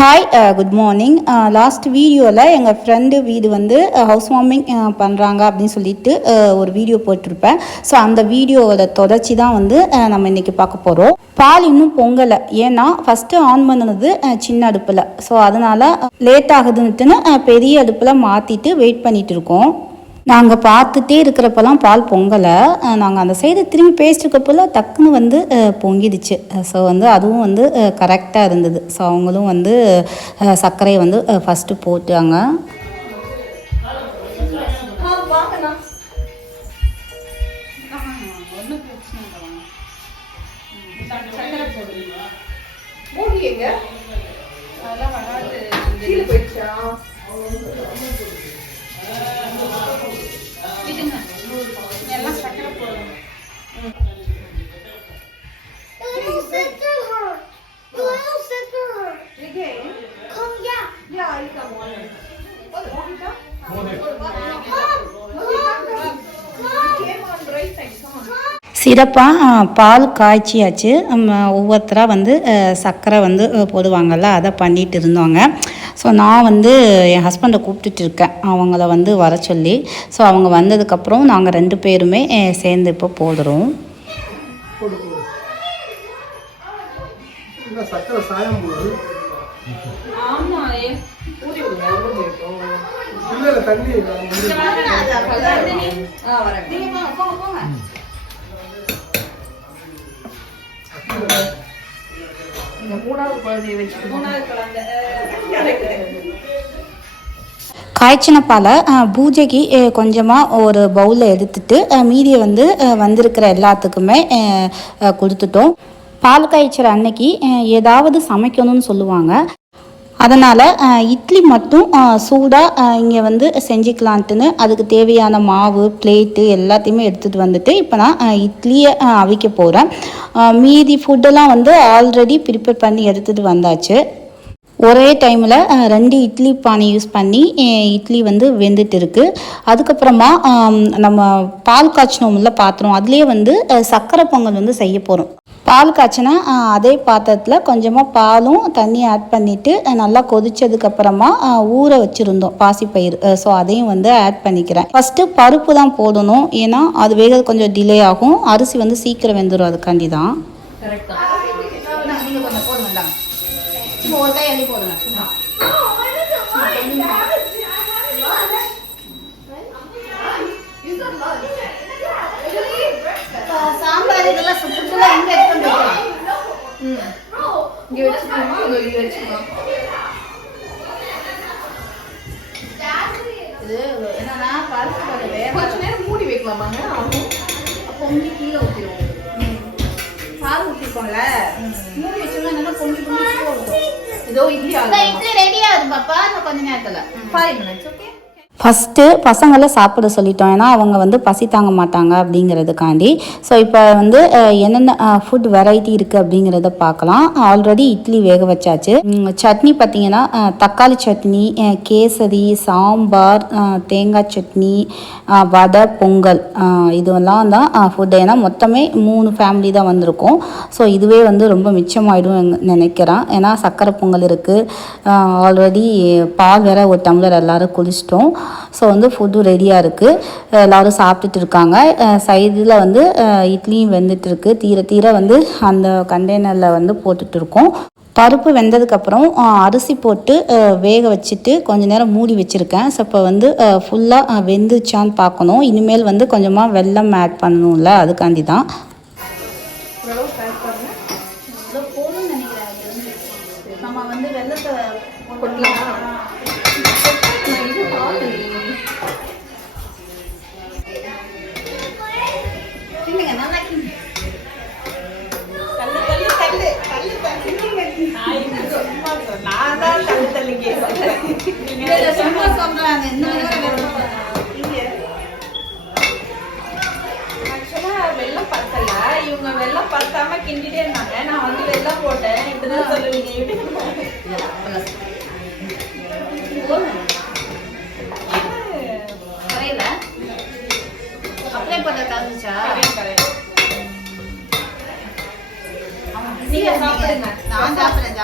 Hi good morning. Last வீடியோவில் எங்கள் friend வீடு வந்து ஹவுஸ் வார்மிங் பண்ணுறாங்க அப்படின்னு சொல்லிட்டு ஒரு வீடியோ போட்டிருப்பேன். ஸோ அந்த வீடியோவோட தொடர்ச்சி தான் வந்து நம்ம இன்றைக்கி பார்க்க போகிறோம். பால் இன்னும் பொங்கலை, ஏன்னா ஃபஸ்ட்டு ஆன் பண்ணினது சின்ன அடுப்பில். ஸோ அதனால் லேட் ஆகுதுன்னுட்டுன்னு பெரிய அடுப்பில் மாற்றிட்டு வெயிட் பண்ணிகிட்டு இருக்கோம். நாங்கள் பார்த்துட்டே இருக்கிறப்பெல்லாம் பால் பொங்கலை. நாங்கள் அந்த சைடு திரும்பி பேசிட்டுருக்கப்பெல்லாம் டக்குன்னு வந்து பொங்கிடுச்சு. ஸோ வந்து அதுவும் வந்து கரெக்டாக இருந்தது. ஸோ அவங்களும் வந்து சர்க்கரையை வந்து ஃபஸ்ட்டு போட்டாங்க. சிறப்பாக பால் காய்ச்சியாச்சு. ஒவ்வொருத்தராக வந்து சர்க்கரை வந்து போடுவாங்கள்ல, அதை பண்ணிகிட்டு இருந்தாங்க. ஸோ நான் வந்து என் ஹஸ்பண்டை கூப்பிட்டுட்டு இருக்கேன் அவங்கள வந்து வர சொல்லி. ஸோ அவங்க வந்ததுக்கப்புறம் நாங்கள் 2 பேருமே சேர்ந்து இப்போ போடுறோம். காய்ச்சின பாலை பூஜைக்கு கொஞ்சமாக ஒரு பவுலில் எடுத்துட்டு மீதியை வந்து வந்திருக்கிற எல்லாத்துக்குமே கொடுத்துட்டோம். பால் காய்ச்சிற அன்னைக்கு ஏதாவது சமைக்கணும்னு சொல்லுவாங்க. அதனால் இட்லி மட்டும் சூடாக இங்கே வந்து செஞ்சுக்கலான்ட்டுன்னு அதுக்கு தேவையான மாவு, பிளேட்டு எல்லாத்தையுமே எடுத்துகிட்டு வந்துட்டு இப்போ நான் இட்லியை அவிக்க போகிறேன். மீதி ஃபுட்டெல்லாம் வந்து ஆல்ரெடி ப்ரிப்பேர் பண்ணி எடுத்துகிட்டு வந்தாச்சு. ஒரே டைமில் 2 இட்லி பானை யூஸ் பண்ணி இட்லி வந்து வெந்துட்டு இருக்குது. அதுக்கப்புறமா நம்ம பால் காய்ச்சினோம்ல பாத்திரம், அதுலேயே வந்து சர்க்கரை பொங்கல் வந்து செய்ய போகிறோம். பால் காய்ச்சினா அதே பாத்திரத்தில் கொஞ்சமாக பாலும் தண்ணி ஆட் பண்ணிவிட்டு நல்லா கொதிச்சதுக்கப்புறமா ஊற வச்சுருந்தோம் பாசிப்பயிறு. ஸோ அதையும் வந்து ஆட் பண்ணிக்கிறேன். ஃபஸ்ட்டு பருப்பு தான் போடணும், ஏன்னா அது வேக கொஞ்சம் டிலே ஆகும். அரிசி வந்து சீக்கிரம் வெந்துடும், அதுக்காண்டி தான். சாம்பார் இதெல்லாம் சுத்தலாம் எங்க எடுத்து வந்துடலாம். இங்க வெச்சுக்கோமா, இங்க வெச்சுக்கோமா. இது என்னன்னா பருப்பு கொஞ்ச நேரம் மூடி வைக்கலாமாங்க. பொங்கி கீழே ஊற்றிடுவோம். பால் ஊற்றிருக்கோம்ல, மூடி வச்சோம்னா என்னன்னா பொங்கி பொங்கி போகும். இதோ இட்லி ரெடி ஆகுது பாப்பா. இன்னும் கொஞ்ச நேரத்தில் 5 minutes. ஓகே. ஃபஸ்ட்டு பசங்களை சாப்பிட சொல்லிட்டோம், ஏன்னா அவங்க வந்து பசி தாங்க மாட்டாங்க அப்படிங்கிறதுக்காண்டி. ஸோ இப்போ வந்து என்னென்ன ஃபுட் வெரைட்டி இருக்குது அப்படிங்கிறத பார்க்கலாம். ஆல்ரெடி இட்லி வேக வச்சாச்சு. சட்னி பார்த்திங்கன்னா தக்காளி சட்னி, கேசரி, சாம்பார், தேங்காய் சட்னி, வடை, பொங்கல், இதெல்லாம் தான் ஃபுட்டு. ஏன்னா மொத்தமே 3 ஃபேமிலி தான் வந்திருக்கோம். ஸோ இதுவே வந்து ரொம்ப மிச்சமாயிடும் நினைக்கிறேன். ஏன்னா சர்க்கரை பொங்கல் இருக்குது, ஆல்ரெடி பால் வேற ஒரு டம்ளர் எல்லோரும் குடிச்சிட்டோம். ஸோ வந்து ஃபுட்டு ரெடியாக இருக்குது, எல்லோரும் சாப்பிட்டுட்டு இருக்காங்க. சைடில் வந்து இட்லியும் வெந்துட்டுருக்கு. தீர வந்து அந்த கண்டெய்னரில் வந்து போட்டுட்ருக்கோம். பருப்பு வெந்ததுக்கப்புறம் அரிசி போட்டு வேக வச்சுட்டு கொஞ்சம் நேரம் மூடி வச்சுருக்கேன். ஸோ இப்போ வந்து ஃபுல்லாக வெந்துச்சான்னு பார்க்கணும். இனிமேல் வந்து கொஞ்சமாக வெல்லம் ஆட் பண்ணணும்ல, அதுக்காண்டி தான். நம்ம வந்து வெள்ளத்தை வெள்ளம் பத்தல. இவங்க வெள்ளம் பத்தாம கிண்டிட்டே இருந்தாங்க. நான் வந்து வெள்ளம் போட்டேன். இப்படிதான் சொல்லுவீங்க. அப்படியே போட்ட கலந்துச்சா? நீங்க சாப்பிடுங்க. நான் சாப்பிடுறேன்.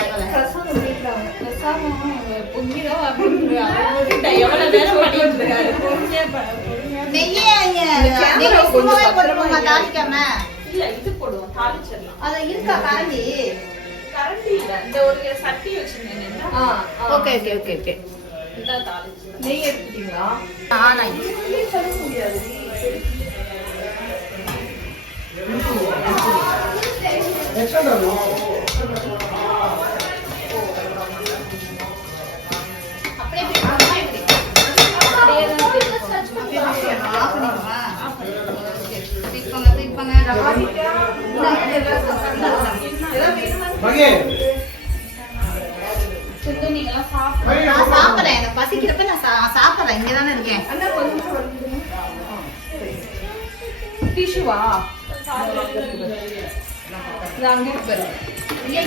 நெய் எடுத்துட்டீங்களா? சாப்பிடுறேன், பசிக்கிறப்ப நான் சாப்பிடுறேன். இங்கதானே இருக்கேன். டிஷ்யூவா அங்கே இருக்கு. இங்க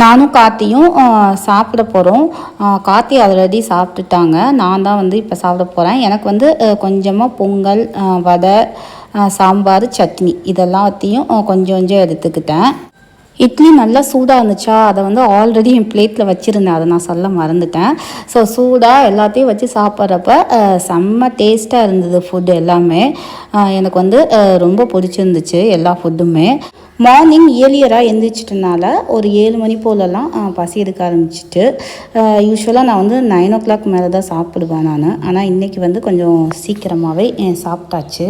நானும் கார்த்தியும் சாப்பிட போகிறோம். கார்த்தி ஆல்ரெடி சாப்பிட்டுட்டாங்க. நான் தான் வந்து இப்போ சாப்பிட போகிறேன். எனக்கு வந்து கொஞ்சமாக பொங்கல், வடை, சாம்பார், சட்னி இதெல்லாத்தையும் கொஞ்சம் கொஞ்சம் எடுத்துக்கிட்டேன். இட்லி நல்லா சூடாக இருந்துச்சா, அதை வந்து ஆல்ரெடி என் பிளேட்டில் வச்சுருந்தேன், அதை நான் சொல்ல மறந்துட்டேன். ஸோ சூடாக எல்லாத்தையும் வச்சு சாப்பிட்றப்ப செம்ம டேஸ்ட்டாக இருந்தது ஃபுட்டு எல்லாமே. எனக்கு வந்து ரொம்ப பிடிச்சிருந்துச்சு எல்லா ஃபுட்டுமே. மார்னிங் ஏர்லியராக எழுந்திரிச்சிட்டனால ஒரு 7 மணி போலலாம் பசி எடுக்க ஆரம்பிச்சிட்டு. யூஸ்வலாக நான் வந்து 9 o'clock மேலே தான் சாப்பிடுவேன் நான். ஆனால் இன்றைக்கி வந்து கொஞ்சம் சீக்கிரமாகவே சாப்பிட்டாச்சு.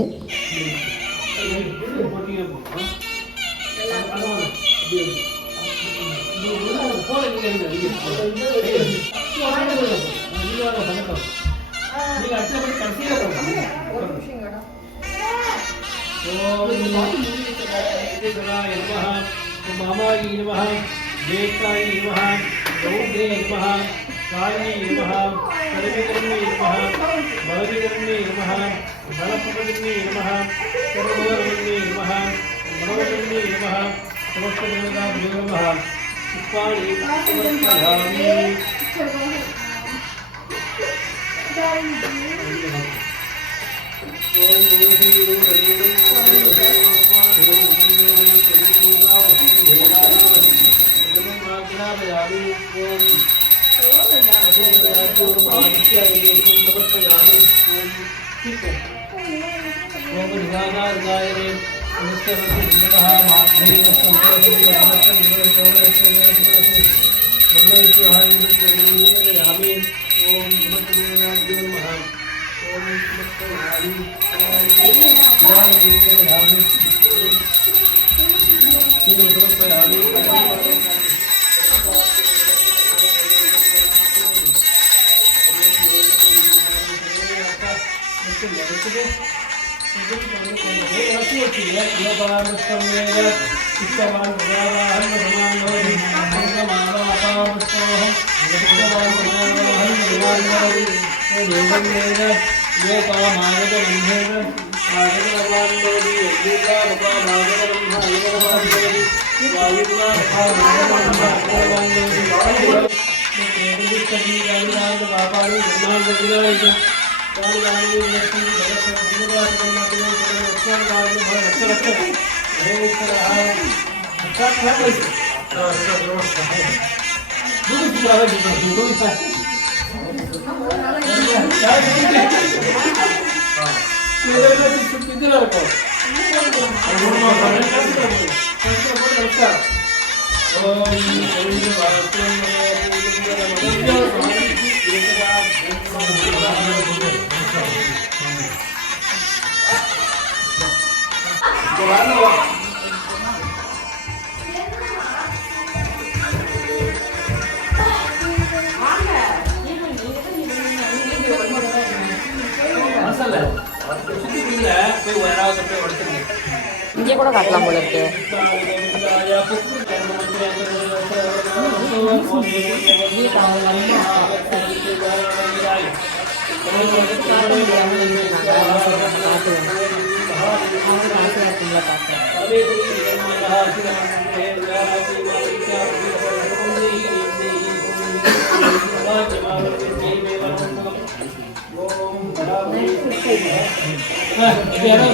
இங்கே கூட காட்டலாம் போல இருக்கு.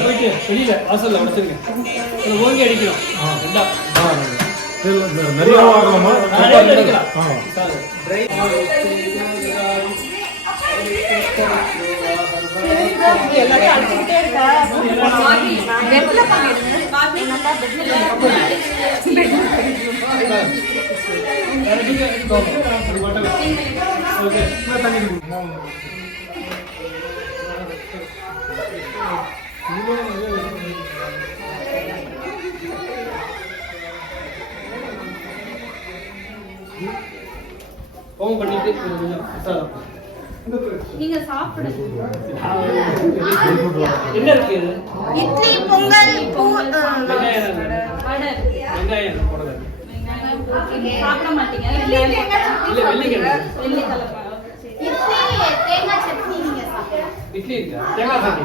போயிட்டு வெளியில வாசல்ல உடச்சிருங்க. ஓங்கி அடிக்கலாம். நிறைய வாங்கலாமா? எல்லாத்தையும் அடிச்சுக்கிட்டே இருக்க. நீங்க சாப்பிடுங்க. என்ன இருக்கு இது? இட்லி, பொங்கல், சாப்பிட மாட்டீங்க. தேங்காய் சட்னி நீங்க சாப்பிடலாம். இட்லி இருக்கா? தேங்காய் சட்னி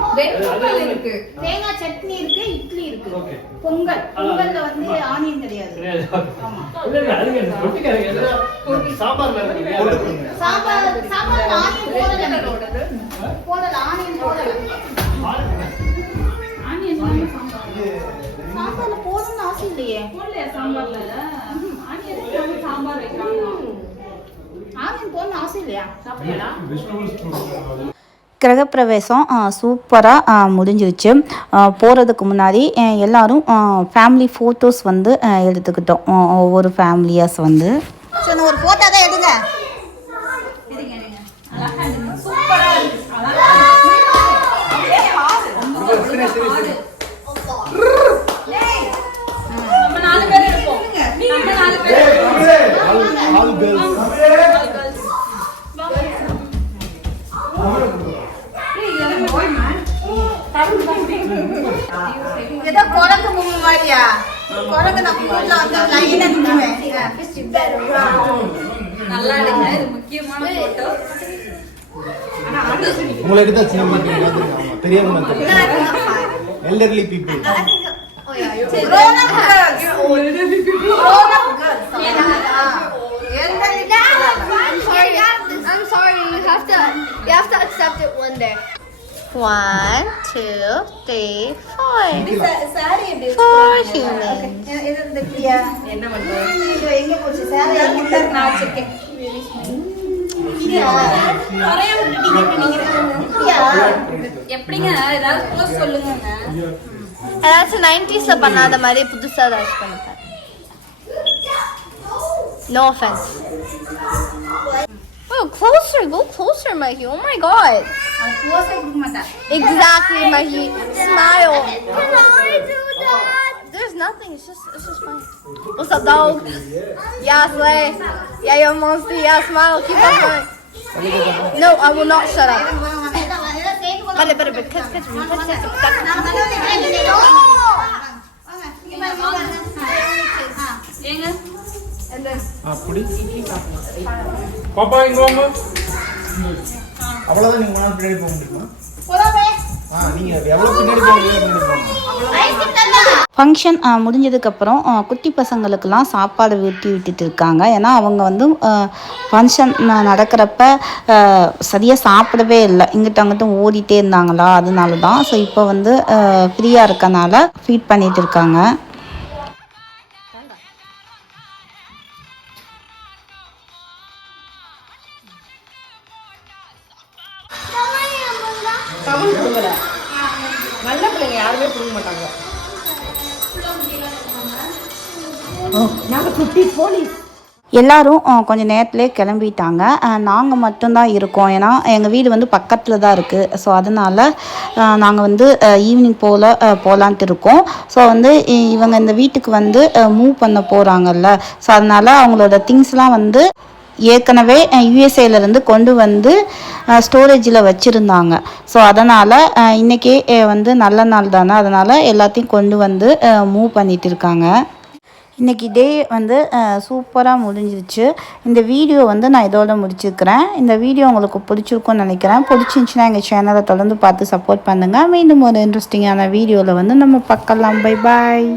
இருக்கு. தேங்காய் சட்னி இருக்கு, இட்லி இருக்கு. பொங்கல், பொங்கல்ல வந்து ஆனியன் கிடையாது. ஆமா. சாம்பார் சாம்பார் ஆனியன் போடல ஆனியன் போடல. ஆனியன் சாம்பார்ல போடணும்னு ஆசை இல்லையே. போடலையா சாம்பார்ல? ஆனியன் சாம்பார் வைக்கிறாங்க. ஆனியன் போடணும்னு ஆசை இல்லையா? சாப்பிடலா? கிரகப்பிரவேசம் சூப்பராக முடிஞ்சிருச்சு. போகிறதுக்கு முன்னாடி எல்லோரும் ஃபேமிலி ஃபோட்டோஸ் வந்து எடுத்துக்கிட்டோம். ஒவ்வொரு ஃபேமிலியாஸ் வந்து ஒரு ஃபோட்டோ தான் எடுங்க. ஏதோ குரங்கு பொம்மை மாதிரியா? குரங்கு நம்ம ஊர்ல வந்து லைனா நிக்குமே. நல்லா எடுங்க. இது முக்கியமான போட்டோ. உங்களுக்கு தான் சின்ன மக்கள் பெரியவங்க elderly people. Grown up girls. Elderly people. Grown up girls. I'm sorry. You have to accept it one day. 1, 2, 3, 4. Sorry எப்படி 4 humans. இது இந்த பிரியா என்ன பண்றோம்? எங்க போச்சு சாரி? எங்க நான் வச்சிருக்கேன். எப்படிங்க ஏதாவது போஸ்ட் சொல்லுங்க. அதாச்சும் 90s பண்ணாத மாதிரி புதுசா ஏதாச்சும் பண்ணிட்டேன். No offense. Oh, go closer, Mahi. Oh my God. Exactly, Mahi. Smile. Can I do that? There's nothing. It's just fine. What's up, dog? Yeah, Slay. Yeah, you're a monster. Yeah, smile. Keep on going. No, I will not shut up. பாப்பா இங்க வாங்க. அவ்வளவுதான் நீங்க முன்னாடி பின்னாடி போக முடியுமா? போலாமே. நீங்கள் எவ்வளோ பின்னாடி போங்க. ஃபங்க்ஷன் முடிஞ்சதுக்கப்புறம் குட்டி பசங்களுக்கெல்லாம் சாப்பாடு ஊட்டி விட்டுட்டு இருக்காங்க. ஏன்னா அவங்க வந்து ஃபங்க்ஷன் நடக்கிறப்ப சரியாக சாப்பிடவே இல்லை, இங்கிட்ட அங்கிட்டும் ஓடிட்டே இருந்தாங்களா, அதனால தான். ஸோ இப்போ வந்து ஃப்ரீயாக இருக்கனால ஃபீட் பண்ணிட்டு இருக்காங்க. நல்ல பிள்ளைங்க யாருமே புரிய மாட்டாங்க. எல்லாரும் கொஞ்சம் நேரத்துலேயே கிளம்பிட்டாங்க. நாங்கள் மட்டும்தான் இருக்கோம். ஏன்னா எங்கள் வீடு வந்து பக்கத்தில் தான் இருக்குது. ஸோ அதனால் நாங்கள் வந்து ஈவினிங் போல் போகலான்ட்டு இருக்கோம். ஸோ வந்து இவங்க இந்த வீட்டுக்கு வந்து மூவ் பண்ண போகிறாங்கல்ல, ஸோ அதனால் அவங்களோட திங்ஸ்லாம் வந்து ஏற்கனவே யூஎஸ்ஏலேருந்து கொண்டு வந்து ஸ்டோரேஜில் வச்சுருந்தாங்க. ஸோ அதனால் இன்றைக்கே வந்து நல்ல நாள் தானே, அதனால் எல்லாத்தையும் கொண்டு வந்து மூவ் பண்ணிகிட்டு இருக்காங்க. இன்றைக்கி டே வந்து சூப்பராக முடிஞ்சிருச்சு. இந்த வீடியோ வந்து நான் இதோட முடிச்சுக்கிறேன். இந்த வீடியோ உங்களுக்கு பிடிச்சிருக்குன்னு நினைக்கிறேன். பிடிச்சிருந்துச்சின்னா எங்கள் சேனலை தொடர்ந்து பார்த்து சப்போர்ட் பண்ணுங்கள். மீண்டும் ஒரு இன்ட்ரெஸ்டிங்கான வீடியோவில் வந்து நம்ம பார்க்கலாம். Bye bye.